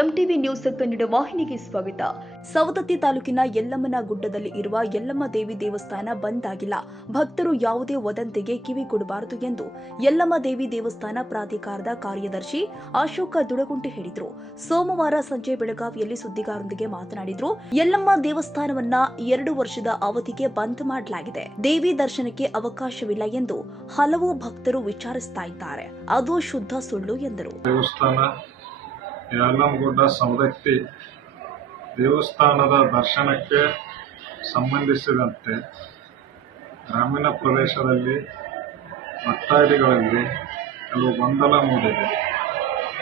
MTV news Kannada ವಾಹಿನಿಗೆ ಸ್ವಾಗತ. ಸವದತ್ತಿ ತಾಲೂಕಿನ ಯಲ್ಲಮ್ಮನ ಗುಡ್ಡದಲ್ಲಿ ಇರುವ ಯಲ್ಲಮ್ಮ ದೇವಿ ದೇವಸ್ಥಾನ ಬಂದ್ ಆಗಿಲ್ಲ. ಭಕ್ತರು ಯಾವುದೇ ವದಂತಿಗೆ ಕಿವಿ ಕೊಡಬಾರದು ಎಂದು ಯಲ್ಲಮ್ಮ ದೇವಿ ದೇವಸ್ಥಾನ ಪ್ರಾಧಿಕಾರದ ಕಾರ್ಯದರ್ಶಿ ಅಶೋಕ ದುಡಗುಂಟಿ ಹೇಳಿದರು. ಸೋಮವಾರ ಸಂಜೆ ಬೆಳಗಾವಿಯಲ್ಲಿ ಸುದ್ದಿಗಾರರೊಂದಿಗೆ ಮಾತನಾಡಿದರು. ಯಲ್ಲಮ್ಮ ದೇವಸ್ಥಾನವನ್ನ 2 ವರ್ಷದ ಅವಧಿಗೆ ಬಂದ್ ಮಾಡಲಾಗಿದೆ. ದೇವಿ ದರ್ಶನಕ್ಕೆ ಅವಕಾಶವಿಲ್ಲ ಎಂದು ಹಲವು ಭಕ್ತರು ವಿಚಾರಿಸ್ತಾ ಇದ್ದಾರೆ. ಅದು ಶುದ್ಧ ಸುಳ್ಳು ಎಂದರು. ಯಲ್ಲಮ್ಮಗುಡ್ಡ ಸವದತ್ತಿ ದೇವಸ್ಥಾನದ ದರ್ಶನಕ್ಕೆ ಸಂಬಂಧಿಸಿದಂತೆ ಗ್ರಾಮೀಣ ಪ್ರದೇಶದಲ್ಲಿ ಭಕ್ತಾದಿಗಳಲ್ಲಿ ಕೆಲವು ಗೊಂದಲ ಮೂಡಿದೆ.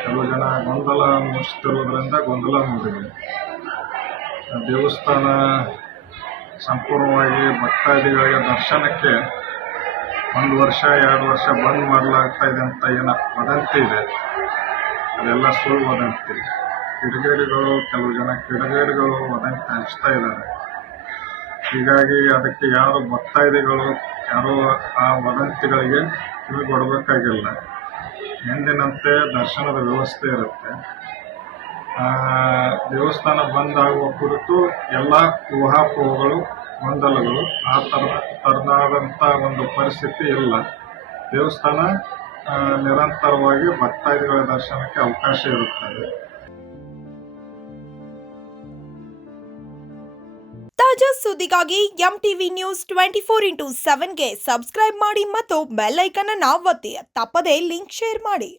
ಕೆಲವು ಜನ ಗೊಂದಲ ಮೂಡಿಸುತ್ತಿರುವುದರಿಂದ ಗೊಂದಲ ಮೂಡಿದೆ. ದೇವಸ್ಥಾನ ಸಂಪೂರ್ಣವಾಗಿ ಭಕ್ತಾದಿಗಳಿಗೆ ದರ್ಶನಕ್ಕೆ 1 ವರ್ಷ 2 ವರ್ಷ ಬಂದ್ ಮಾಡಲಾಗ್ತಾ ಇದೆ ಅಂತ ಏನೋ ವದಂತಿ ಇದೆ. ಅದೆಲ್ಲ ಸುಳ್ಳು ವದಂತಿ. ಕೆಲವು ಜನ ಕಿಡಿಗೇಡಿಗಳು ವದಂತಿ ಹಂಚ್ತಾ ಇದ್ದಾರೆ. ಹೀಗಾಗಿ ಅದಕ್ಕೆ ಯಾರು ಭಕ್ತಾದಿಗಳು ಯಾರು ಆ ವದಂತಿಗಳಿಗೆ ಕಿವಿ ಕೊಡಬೇಕಾಗಿಲ್ಲ. ಎಂದಿನಂತೆ ದರ್ಶನದ ವ್ಯವಸ್ಥೆ ಇರುತ್ತೆ. ದೇವಸ್ಥಾನ ಬಂದ್ ಆಗುವ ಕುರಿತು ಎಲ್ಲ ಊಹಾಪೋಹಗಳು ಗೊಂದಲಗಳು ಆ ತರನಾದಂಥ ಒಂದು ಪರಿಸ್ಥಿತಿ ಇಲ್ಲ. ದೇವಸ್ಥಾನ ನಿರಂತರವಾಗಿ ಭಕ್ತಾದಿಗಳ ದರ್ಶನಕ್ಕೆ ಅವಕಾಶ ಇರುತ್ತದೆ. ತಾಜಾ ಸುದ್ದಿಗಾಗಿ ಎಂಟಿವಿ ನ್ಯೂಸ್ 24x7ಗೆ ಸಬ್ಸ್ಕ್ರೈಬ್ ಮಾಡಿ ಮತ್ತು ಬೆಲ್ ಐಕಾನ್ ಅನ್ನು ಒತ್ತಿ. ತಪ್ಪದೇ ಲಿಂಕ್ ಶೇರ್ ಮಾಡಿ.